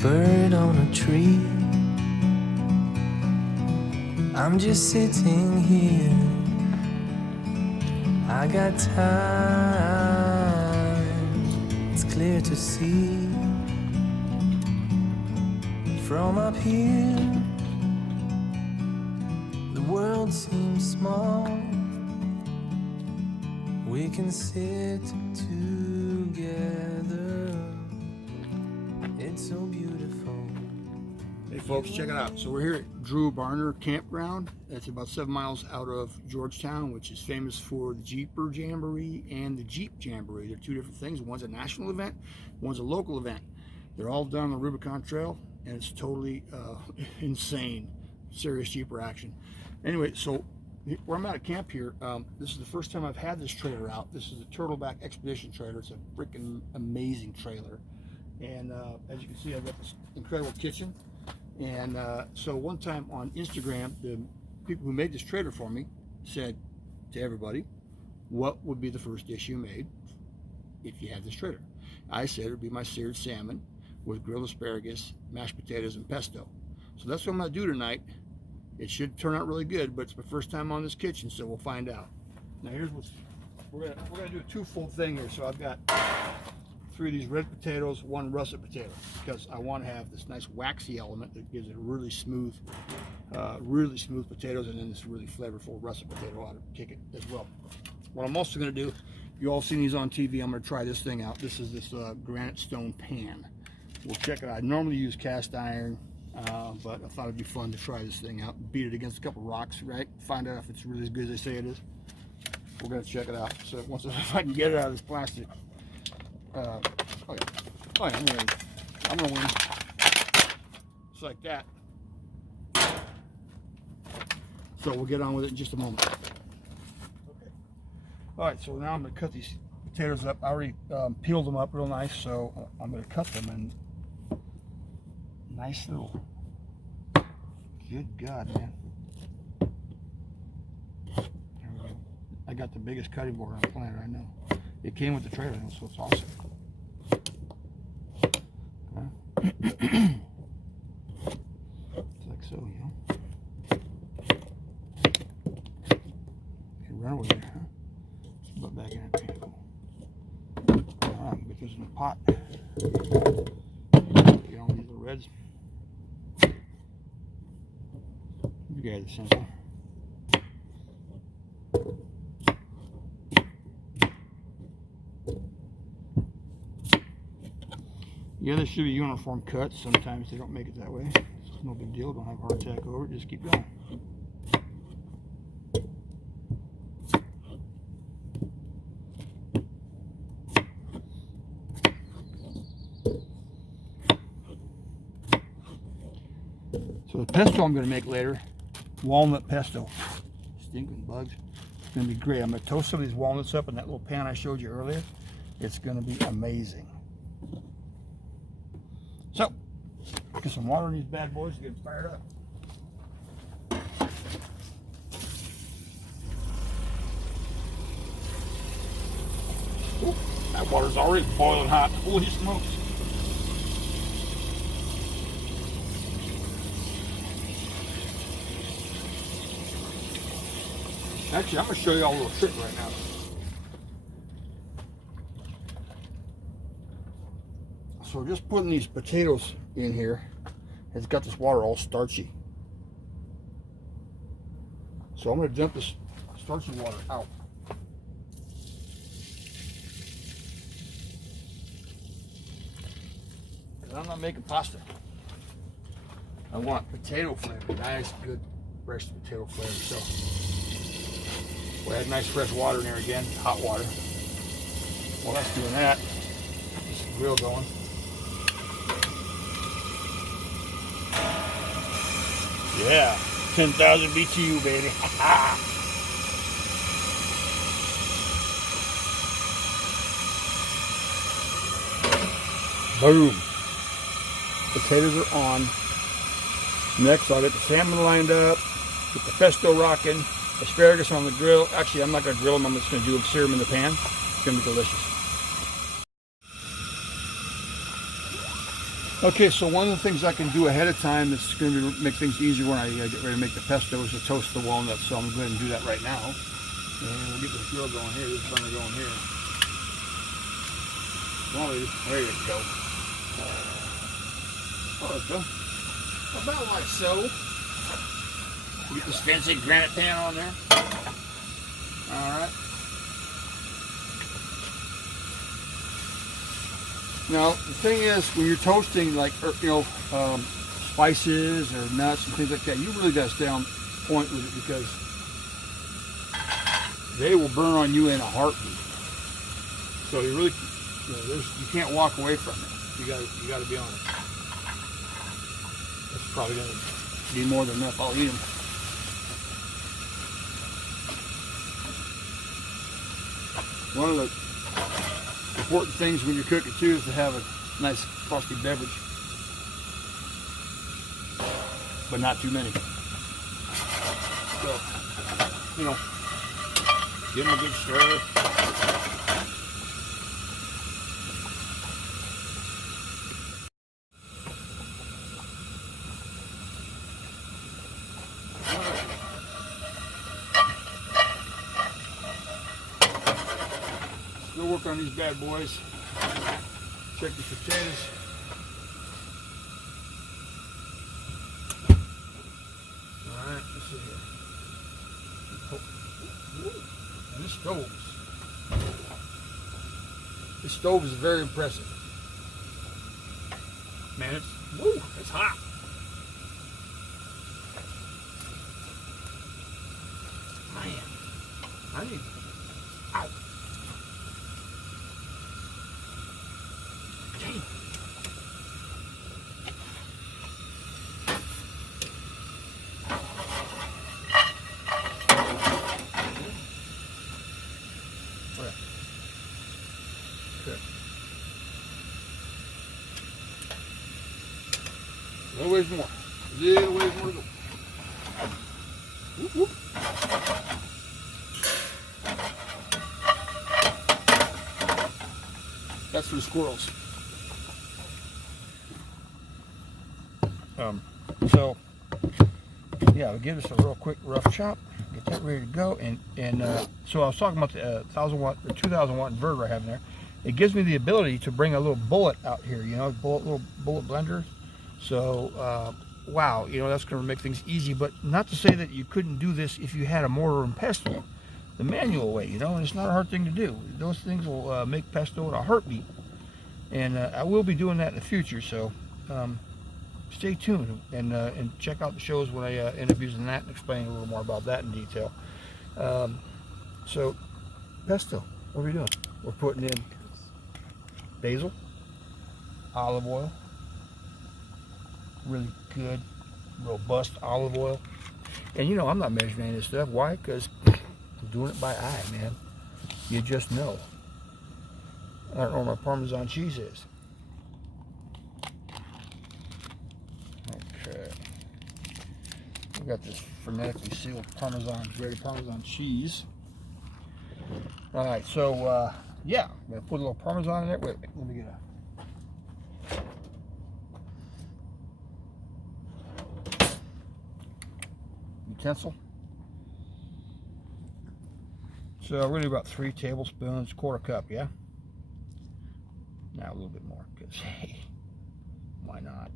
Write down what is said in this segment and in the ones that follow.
bird on a tree. I'm just sitting here. I got time. It's clear to see from up here. The world seems small. We can sit together. It's so beautiful. Hey folks, check it out. So we're here at Drew Barner Campground. It's about 7 miles out of Georgetown, which is famous for the Jeeper Jamboree and the Jeep Jamboree. They're two different things. One's a national event, one's a local event. They're all done on the Rubicon Trail, and it's totally insane, serious Jeeper action. Anyway, so where I'm at camp here, this is the first time I've had this trailer out. This is a Turtleback Expedition trailer. It's a freaking amazing trailer. And as you can see, I've got this incredible kitchen. And so one time on Instagram, the people who made this trailer for me said to everybody, what would be the first dish you made if you had this trailer? I said it would be my seared salmon with grilled asparagus, mashed potatoes, and pesto. So that's what I'm gonna do tonight. It should turn out really good, but it's my first time on this kitchen, so we'll find out. Now here's what's, we're gonna do a twofold thing here. So I've got 3 of these red potatoes, 1 russet potato, because I want to have this nice waxy element that gives it a really smooth potatoes, and then this really flavorful russet potato ought to kick it as well. What I'm also going to do, you all seen these on TV, I'm going to try this thing out. This is this granite stone pan. We'll check it out. I normally use cast iron, but I thought it'd be fun to try this thing out, beat it against a couple rocks, right? Find out if it's really as good as they say it is. We're going to check it out. So once if I can get it out of this plastic. Oh yeah, I'm gonna win. Just like that. So we'll get on with it in just a moment. Okay. All right, so now I'm gonna cut these potatoes up. I already peeled them up real nice, so I'm gonna cut them in nice little. Good God, man! There we go. I got the biggest cutting board on the planet, I know. It came with the trailer, so it's awesome. Okay. It's like so, you know. You can run away there, huh? Put back in it. Cool. Alright, get this in the pot. Get on these little reds. You guys are simple. Yeah, there should be uniform cuts. Sometimes they don't make it that way. So it's no big deal. Don't have a heart attack over it. Just keep going. So the pesto I'm going to make later, walnut pesto. Stinking bugs. It's going to be great. I'm going to toast some of these walnuts up in that little pan I showed you earlier. It's going to be amazing. So, get some water in these bad boys to get them fired up. Ooh, that water's already boiling hot. Holy smokes. Actually, I'm going to show you all a little trick right now. So just putting these potatoes in here, it's got this water all starchy. So I'm going to dump this starchy water out. Because I'm not making pasta. I want potato flavor, nice, good, fresh potato flavor. So we'll add nice fresh water in there again, hot water. While that's doing that, get some grill going. Yeah, 10,000 BTU, baby. Boom. Potatoes are on. Next, I'll get the salmon lined up, get the pesto rocking, asparagus on the grill. Actually, I'm not going to grill them. I'm just going to sear them in the pan. It's going to be delicious. Okay, so one of the things I can do ahead of time that's going to make things easier when I get ready to make the pesto is to toast the walnuts. So I'm going to go ahead and do that right now. And we'll get this grill going here, this burner going here. There you go. Oh, there you go. About like so. Get this fancy granite pan on there. All right. Now the thing is, when you're toasting like spices or nuts and things like that, you really got to stay on point with it because they will burn on you in a heartbeat. So you really, you can't walk away from it. You got to be on it. That's probably going to be more than enough. I'll eat them. One of the important things when you're cooking too is to have a nice frosty beverage, but not too many. So, give them a good stir. We'll work on these bad boys. Check the potatoes. Alright, let's see here. And this stove is very impressive. Man, it's hot. Man, I need, ow. Dang. Little ways more. Little ways more to go. Whoop, whoop. That's for the squirrels. So yeah, we'll give this a real quick rough chop. Get that ready to go. And so I was talking about the 1,000-watt or 2,000-watt inverter I have in there. It gives me the ability to bring a little bullet out here. Little bullet blender. So wow, that's going to make things easy. But not to say that you couldn't do this if you had a mortar and pestle, the manual way. And it's not a hard thing to do. Those things will make pesto in a heartbeat. And I will be doing that in the future. So stay tuned and check out the shows when I end up using that and explain a little more about that in detail. So pesto, what are we doing? We're putting in basil, olive oil, really good, robust olive oil. And I'm not measuring any of this stuff. Why? Because I'm doing it by eye, man. You just know. I don't know where my Parmesan cheese is. Okay. We got this hermetically sealed grated Parmesan cheese. All right, so yeah, I'm gonna put a little Parmesan in there. Wait, let me get a utensil. So really about 3 tablespoons, quarter cup, yeah? Now a little bit more, because hey, why not?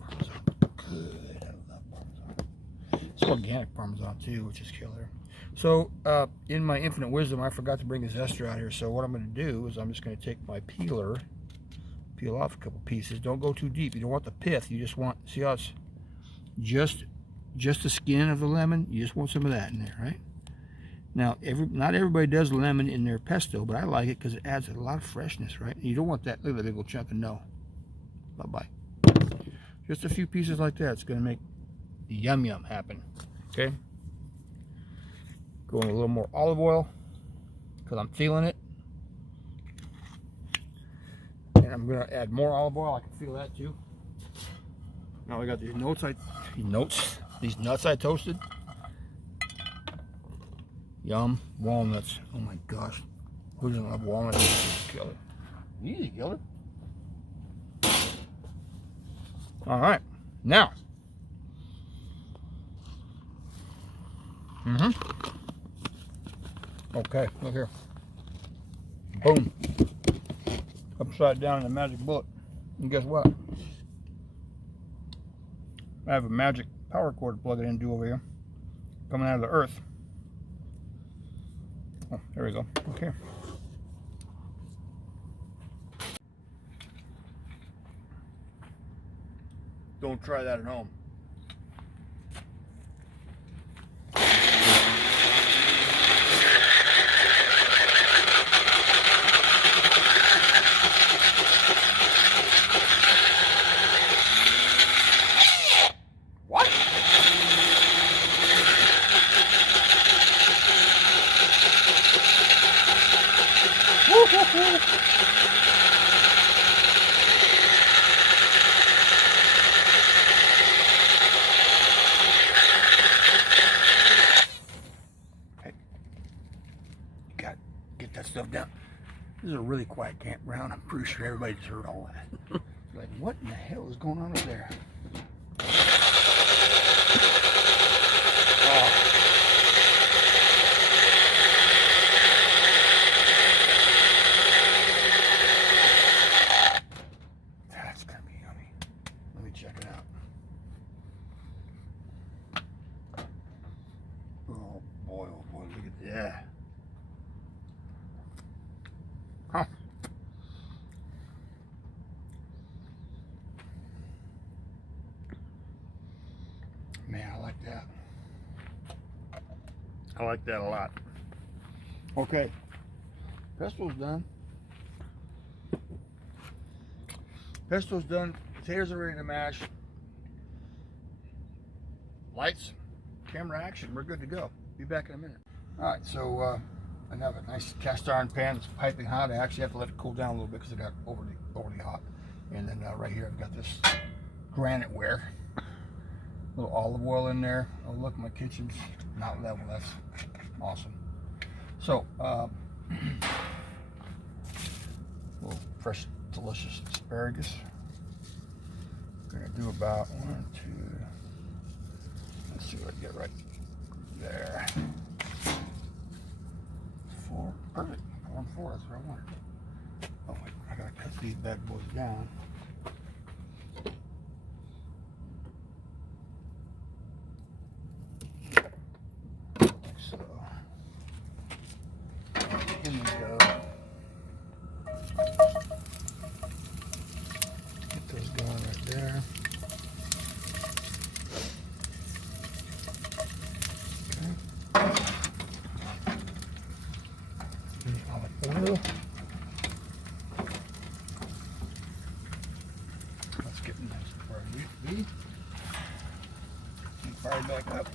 Parmesan, good, I love Parmesan. It's organic Parmesan too, which is killer. So in my infinite wisdom, I forgot to bring the zester out here. So what I'm going to do is I'm just going to take my peeler, peel off a couple pieces. Don't go too deep. You don't want the pith. You just want, see how it's just the skin of the lemon. You just want some of that in there, right? Now, not everybody does lemon in their pesto, but I like it because it adds a lot of freshness, right? You don't want that. Look at that big old chunk of no. Bye-bye. Just a few pieces like that. It's going to make the yum happen. Okay? Going a little more olive oil because I'm feeling it. And I'm going to add more olive oil. I can feel that too. Now we got these nuts I toasted. Yum, walnuts. Oh my gosh. Who doesn't love walnuts? Killer. Easy, killer. All right, now. Okay, look here. Boom. Upside down in the magic bullet. And guess what? I have a magic power cord to plug it into over here. Coming out of the earth. Oh, there we go. Okay. Don't try that at home. What? Hey, you gotta get that stuff down. This is a really quiet campground. I'm pretty sure everybody just heard all that. Like, what in the hell is going on up there? That's gonna be yummy. Let me check it out. Oh boy, look at that. Huh. Man, I like that. I like that a lot. Okay, pesto's done. Pesto's done. Potatoes are ready to mash. Lights, camera, action. We're good to go. Be back in a minute. All right, so I have a nice cast iron pan. It's piping hot. I actually have to let it cool down a little bit because it got overly hot. And then right here I've got this granite ware. A little olive oil in there. Oh look, my kitchen's not level. That's awesome. So little fresh, delicious asparagus. Gonna do about 1, 2. Let's see what I get right there. 4, perfect. 4 and 4. That's what I wanted. Oh wait, I gotta cut these bad boys down. So, in we go. Get those going right there. Okay. Olive oil. Let's get nice where it needs to be. And fire back up.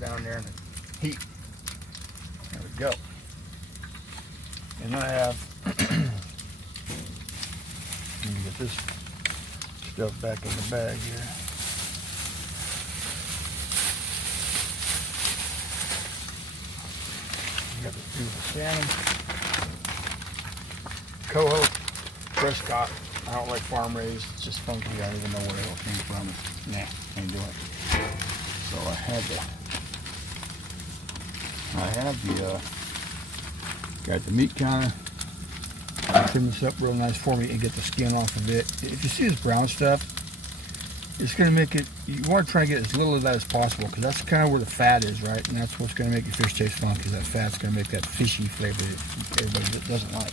Down there in the heat. There we go. And I have, let me get this stuff back in the bag here. We got the beautiful salmon. Coho, fresh caught. I don't like farm raised. It's just funky. I don't even know where it all came from. Nah, ain't doing it. So I had got the meat counter. Trim this up real nice for me and get the skin off of it. If you see this brown stuff, it's going to make it, you want to try to get as little of that as possible because that's kind of where the fat is, right? And that's what's going to make your fish taste funky because that fat's going to make that fishy flavor that everybody doesn't like.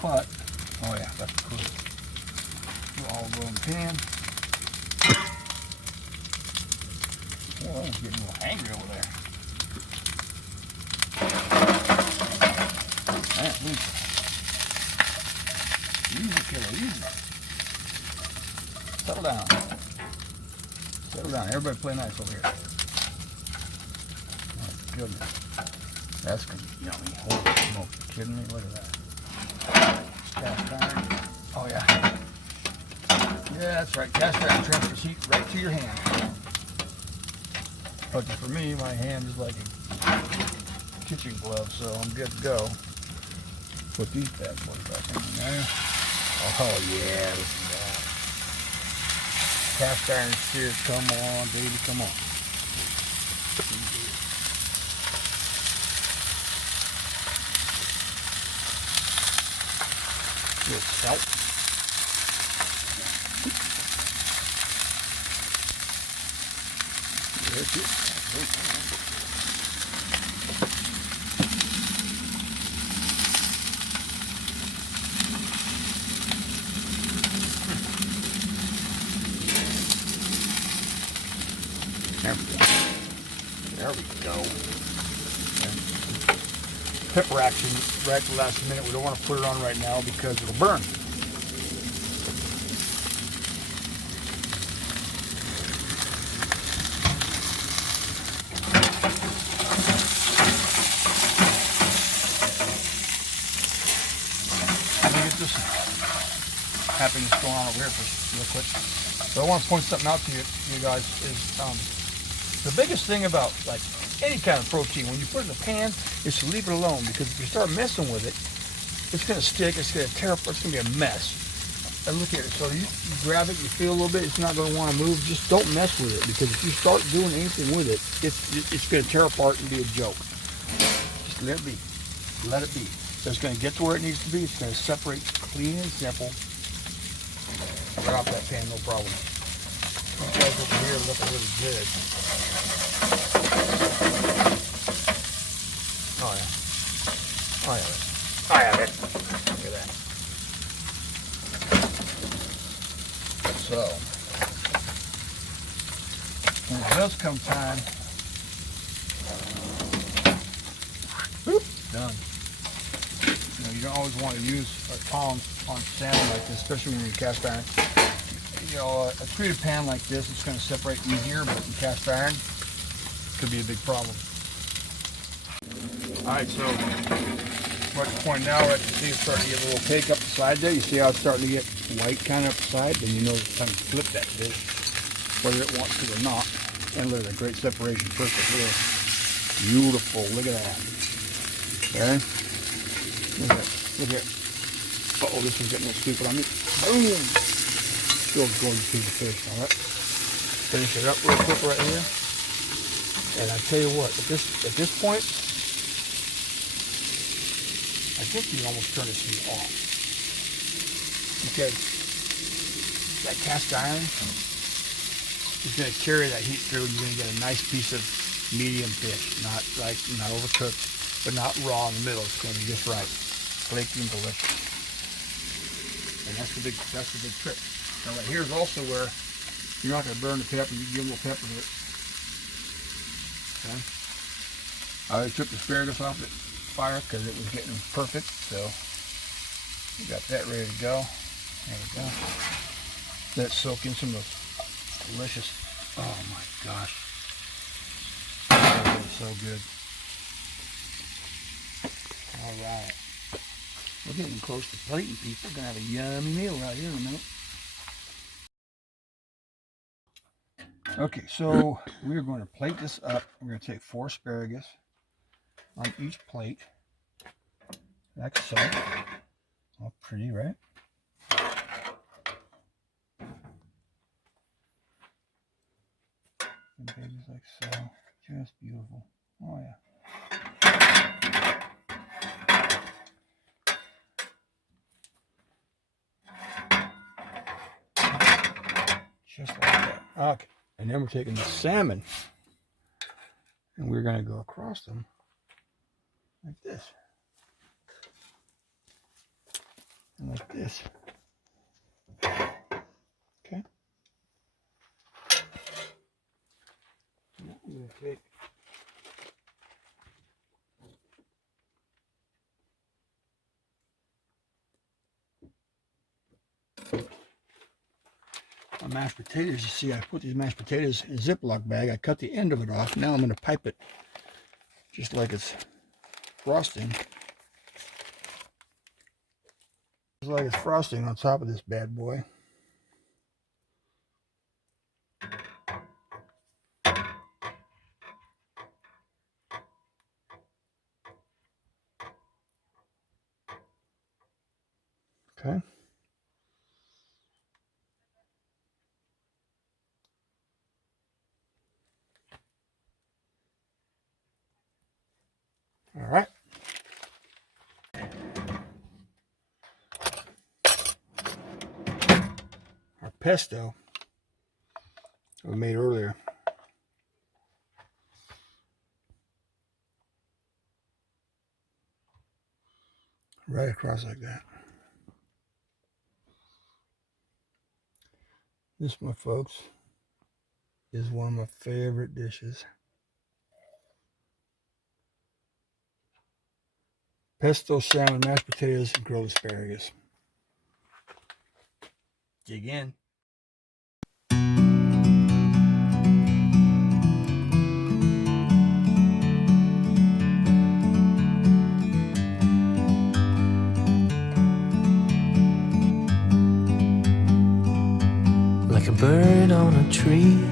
But, oh yeah, that's cool. Olive oil in the pan. Oh, I'm getting a little angry over there. Easy, killer, easy. Settle down. Settle down. Everybody play nice over here. My goodness. That's going to be yummy. Holy smokes. You kidding me? Look at that. Cast iron. Oh, yeah. Yeah, that's right. Cast iron transfers heat right to your hand. But for me, my hand is like a kitchen glove, so I'm good to go. Put these bad boys back in there. Oh, yeah. Listen to that. Cast iron seared. Come on, baby. Come on. Good salt. There's it. There we go. There we go. Pepper action right at the last minute. We don't want to put it on right now because it'll burn. Let me get this happiness going on over here for real quick. So I want to point something out to you guys is the biggest thing about like any kind of protein when you put it in the pan is to leave it alone, because if you start messing with it, it's going to stick, it's going to tear up, it's going to be a mess. And look at it. So you grab it, you feel a little bit, it's not going to want to move. Just don't mess with it, because if you start doing anything with it, it's going to tear apart and be a joke. Just let it be. Let it be. So it's going to get to where it needs to be. It's going to separate clean and simple. Right off that pan, no problem. These guys over here look really good. Oh yeah. Oh yeah. Oh yeah. Look at that. So when it does come time, whoop, done. You know, you don't always want to use tongs on salmon like this, especially when you're cast iron. You know, a treated pan like this, it's going to separate easier, but in cast iron, it could be a big problem. Alright, so we're at the point now where I can see it's starting to get a little cake up the side there. You see how it's starting to get white kind of up the side? Then you know it's time to flip that fish, whether it wants to or not. And look at that great separation, perfect there. Beautiful, look at that. Okay? Look at that. Look at that. Uh-oh, this one's getting a little stupid on me. Boom! Still gorgeous piece of fish, alright? Finish it up real quick right here. And I tell you what, at this point, I think you can almost turn this heat off. Because that cast iron is going to carry that heat through, and you're going to get a nice piece of medium fish. Not overcooked, but not raw in the middle. It's going to be just right. Flaky and delicious. And that's the big trick. Now right here is also where you're not going to burn the pepper. You can give a little pepper to it. Okay. I already took the asparagus off the fire because it was getting perfect. So we got that ready to go. There we go. Let's soak in some of those delicious. Oh my gosh. So good. All right. We're getting close to plating, people. We're going to have a yummy meal right here in a minute. Okay, so we're going to plate this up. We're going to take 4 asparagus on each plate, like so. All pretty, right? And babies like so. Just beautiful. Oh, yeah. Just like that. Okay. And then we're taking the salmon and we're going to go across them like this. And like this. Okay. Now I'm going to take . mashed potatoes. You see, I put these mashed potatoes in a Ziploc bag. I cut the end of it off. Now I'm going to pipe it just like it's frosting. Just like it's frosting on top of this bad boy. Okay. All right. Our pesto we made earlier. Right across like that. This, my folks, is one of my favorite dishes. Pesto salmon, mashed potatoes, and grilled asparagus. Dig in. Like a bird on a tree,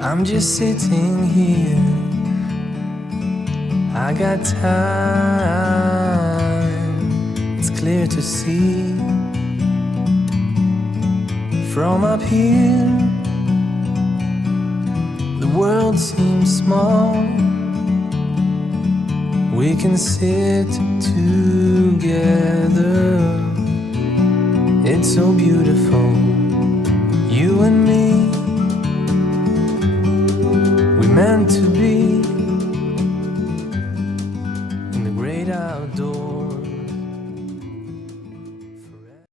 I'm just sitting here. I got time, it's clear to see. From up here, the world seems small. We can sit together. It's so beautiful, you and me. We meant to be.